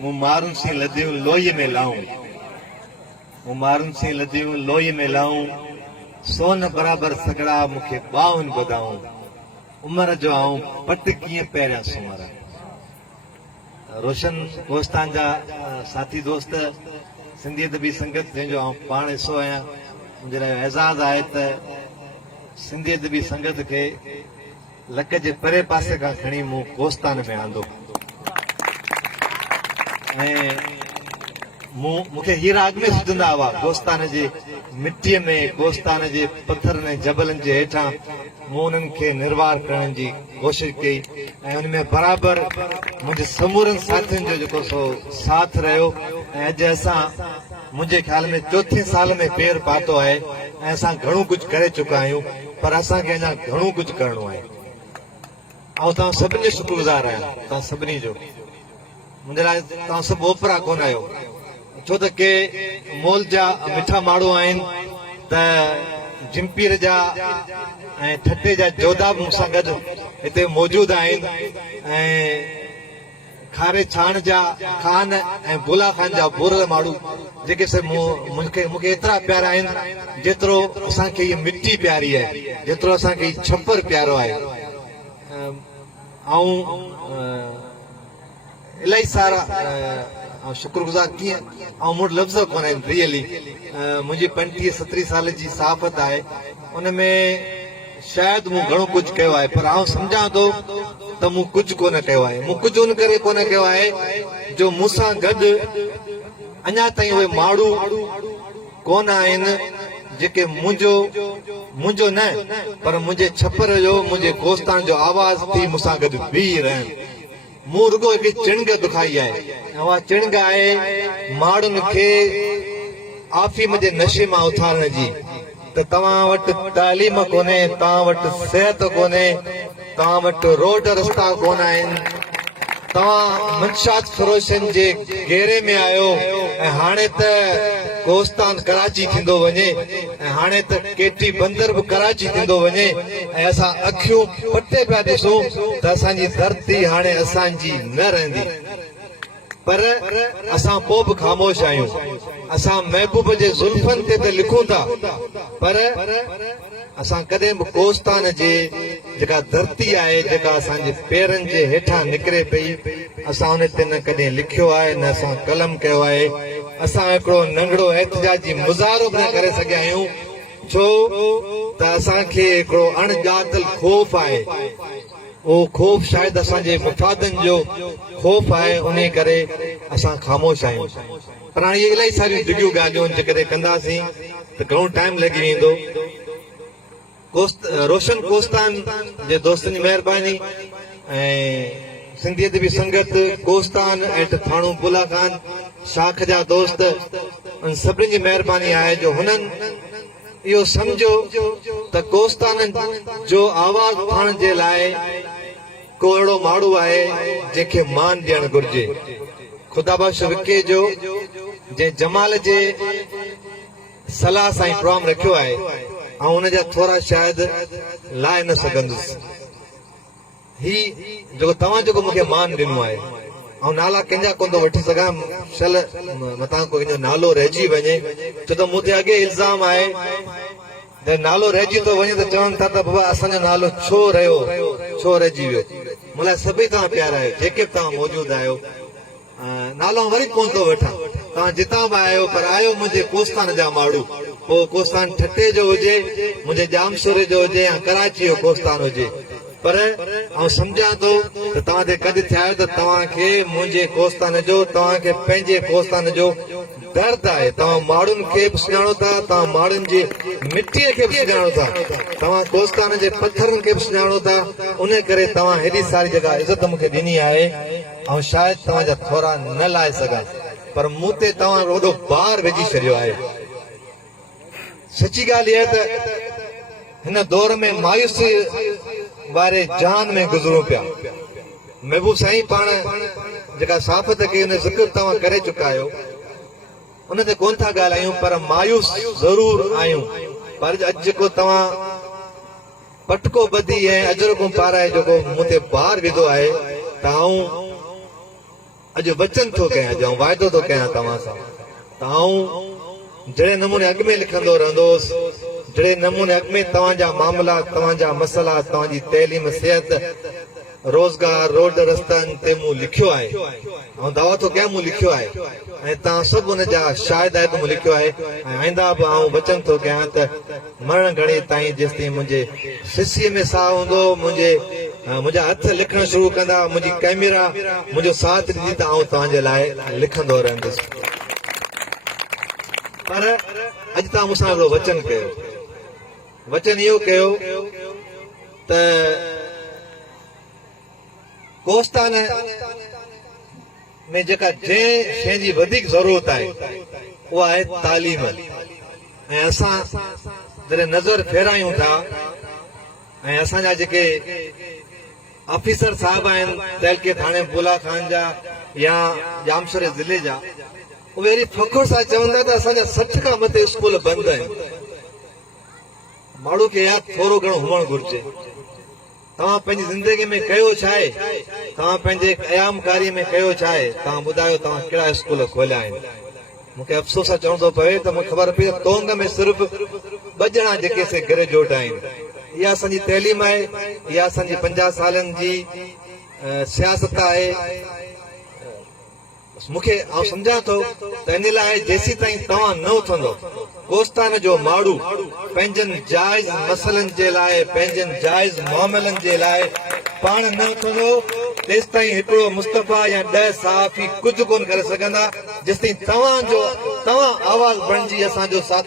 मूं मारुनि सी लदियूं लोईअ में लाऊं, मूं मारुनि सी लदियूं लोईअ में लाऊं, सोन बराबर सगड़ा मूंखे ॿाहुनि ॿधाऊं, उमिरि जो आऊं पट कीअं पहिरियां सुम्हारां। रोशन कोस्तान जा साथी दोस्त, सिंधी अदबी संगत जंहिंजो आउं पाण हिसो आहियां, मुंहिंजे लाइ एज़ाज़ आहे त सिंधी अदबी संगत खे लक जे परे पासे खां खणी मूं कोस्तान में आंदो ऐं मूंखे हीरा अॻ में सुझंदा हुआ। कोस्तान जे मिटीअ में, कोस्तान जे पथरनि ऐं जबलनि जे हेठां मूं उन्हनि खे निर्वार करण जी कोशिशि कई ऐं उन में बराबरि मुंहिंजे समूरनि साथियुनि जो जेको सो साथ रहियो ऐं अॼु असां मुंहिंजे ख़्याल में चोथे साल में पेर पातो आहे ऐं असां घणो कुझु करे चुका आहियूं, पर असांखे अञा घणो कुझु करणो आहे। ऐं तव्हां सभिनी जो शुक्रगुज़ार आहियां, तव्हां सभिनी जो। मुंहिंजे लाइ तव्हां सभु ओपरा कोन आहियो, छो त के मोल जा मिठा माण्हू आहिनि त जिम्पीर जा ऐं ठटे जा जोधा बि मूंसां गॾु हिते मौजूदु आहिनि ऐं खारे छाण जा खान ऐं बुला खान जा बुर माण्हू जेके मूंखे एतिरा प्यारा आहिनि जेतिरो असांखे इहा मिटी प्यारी आहे, जेतिरो असांखे हीउ छप्पर प्यारो आहे। ऐं इलाही सारा शुक्रगुज़ार कीअं ऐं मूं वटि लफ़्ज़ कोन आहिनि। रियली मुंहिंजी 35-37 साल जी सहाफ़त आहे, उन में शायदि मूं घणो कुझु कयो आहे, पर आउं सम्झां थो त मूं कुझु कोन कयो आहे। मूं कुझु उन करे कोन कयो आहे जो मूंसां गॾु अञा ताईं उहे माण्हू कोन आहिनि जेके मुंहिंजो न पर मुंहिंजे छप्पर जो, मुंहिंजे कोस्तान जो आवाज़ थी मूंसां गॾु बीह रहनि। मूं रुगो हिकु चिणग दुखाई आहे ऐं उहा चिणग आहे माण्हुनि खे आफ़ीम जे नशे मां उथारण जी। त तव्हां वटि तालीम कोन्हे, तव्हां वटि सिहत कोन्हे, तव्हां वटि रोड रस्ता कोन आहिनि, तव्हां मंशात फरोशन जे घेरे में आहियो ऐं हाणे त कोस्तान कराची थींदो वञे ऐं हाणे त केटी बंदर बि कराची थींदो वञे ऐं असां अखियूं पटे पिया ॾिसूं त असांजी धरती हाणे असांजी न रहंदी, पर असां पोइ बि ख़ामोश आहियूं। असां महबूब जे ज़ुल्फनि ते त लिखूं था, पर असां कॾहिं बि कोस्तान जे जेका धरती आहे, जेका असांजे पेरनि जे हेठां निकिरे पई, असां उन ते न कॾहिं लिखियो आहे, न असां कलम कयो आहे। असां हिकिड़ो नंढड़ो एहतिजाजी मुज़ाहिरो बि न करे सघिया आहियूं, छो त असांखे हिकिड़ो अणॼातल ख़ौफ़ आहे। उहो ख़ौफ़ शायदि असांजे मुफ़ादनि जो ख़ौफ़ आहे, उन करे असां ख़ामोश आहियूं। पर हाणे इहे इलाही सारियूं दिॻियूं ॻाल्हियूं जेकॾहिं कंदासीं त घणो टाइम लॻी वेंदो। रोशन कोस्तान जे दोस्तनि जी महिरबानी ऐं सिंधी अदबी संगत कोस्तान एट थाणो बुला खान शाख जा दोस्त, उन सभिनी जी महिरबानी आहे जो हुननि इहो सम्झो त कोस्तान जो आवाज़ खणण जे लाइ को अहिड़ो माण्हू आहे जंहिंखे मान ॾियणु घुर्जे। ख़ुदा बख़्श विके जो जंहिं जमाल जे सलाह सां ई प्रोग्राम रखियो आहे ऐं हुनजा थोरा शायदि लाइ न सघंदुसि। ही जेको तव्हां जेको मूंखे मान ॾिनो आहे, ऐं नाला कंहिंजा कोन थो वठी सघां, शल मथां कंहिंजो नालो रहिजी वञे, छो त मूं ते अॻे इल्ज़ाम आहे त नालो रहिजी थो वञे त चवनि था त बाबा असांजो नालो छो रहियो, छो रहिजी वियो। मूं लाइ सभई तव्हां प्यारा आहियो, जेके बि तव्हां मौजूदु आहियो। नालो वरी कोन थो वठां, तव्हां जितां बि आहियो, पर आहियो मुंहिंजे कोस्तान जा माण्हू। पोइ कोस्तान ठटे जो हुजे, मुंहिंजे जामशोरे जो हुजे या कराची जो कोस्तान हुजे, पर आउं सम्झां थो त तव्हां ते गॾु थिया आहियो त तव्हांखे मुंहिंजे कोस्तान जो, तव्हांखे पंहिंजे कोस्तान जो दर्द आहे। तव्हां माण्हुनि खे बि सुञाणो था, तव्हां माण्हुनि जी मिटीअ खे बि सुञाणो था, तव्हां कोस्तान जे पथरनि खे बि सुञाणो था। उन करे तव्हां हेॾी सारी जॻह इज़त मूंखे ॾिनी आहे ऐं शायदि तव्हांजा थोरा न लाहे सघां, पर मूं ते तव्हां वॾो भार विझी छॾियो आहे। सची ॻाल्हि इहा त हिन दौर में मायूसी वारे जहान में गुज़रूं पिया। महबूब साईं पाण जेका साफ़त कई उन ज़िक्र तव्हां करे चुका आहियो, उन ते कोन था ॻाल्हायूं, पर मायूस ज़रूर आहियूं। पर अॼु जेको तव्हां पटको ॿधी ऐं अजरको पाराए जेको मूं ते भार विधो आहे, त आऊं अॼु वचन थो कयां, अॼु वाइदो थो कयां तव्हां सां त आऊं जहिड़े नमूने अॻ में लिखंदो रहंदोसि, जहिड़े नमूने अॻ में तव्हांजा मामला, तव्हांजा मसइला, तव्हांजी तइलीम, सिहत, रोज़गार, रोड रस्तनि ते मूं लिखियो आहे, ऐं दावा थो कयां मूं लिखियो आहे, ऐं तव्हां सभु हुनजा शाहिद आहियो त मूं लिखियो आहे। ऐं आईंदा बि आऊं वचन थो कयां त मरण घणे ताईं जेसिताईं मुंहिंजे शिष्य में साह हूंदो, मुंहिंजा हथ लिखणु शुरू कंदा, मुंहिंजी कैमरा मुंहिंजो साथ ॾींदी त आऊं तव्हांजे लाइ लिखंदो रहंदुसि। पर अॼु तव्हां मूंसां हिकिड़ो वचन कयो, वचन इहो कयो त कोस्तान में जेका जंहिं शइ जी वधीक ज़रूरत आहे उहा आहे तालीम। ऐं असां जॾहिं नज़र फेरायूं था ऐं असांजा जेके ऑफिसर साहब आहिनि तहलके थाणे बुला खान जा या जामशोरे ज़िले जा, उहे अहिड़ी फ़खुर सां चवंदा त असांजा 60 खां मथे स्कूल बंदि आहिनि। माण्हू खे यादि थोरो घणो हुअणु घुरिजे। तव्हां पंहिंजी ज़िंदगी में कयो छा आहे, तव्हां पंहिंजे क़यामकारी में कयो छा आहे, तव्हां ॿुधायो तव्हां कहिड़ा स्कूल खोलिया आहिनि। मूंखे अफ़सोस सां चवणो थो पए त मूंखे ख़बर पई त तोंग में सिर्फ़ु 2 ॼणा जेके से ग्रेजुएट आहिनि। इहा असांजी तइलीम आहे, इहा असांजी 50 सालनि जी सियासत आहे। मूंखे आउं सम्झां थो त इन लाइ जेसी ताईं तव्हां न उथंदो, कोस्तान जो माण्हू पंहिंजनि जाइज़ मसइलनि जे लाइ, पंहिंजनि जाइज़ मामलनि जे लाइ पाण न उथंदो, तेसि ताईं हिकिड़ो मुस्तफ़ा या 10 सहाफ़ी कुझु कोन करे सघंदा। जेसिताईं तव्हां आवाज़ बणिजी असांजो साथ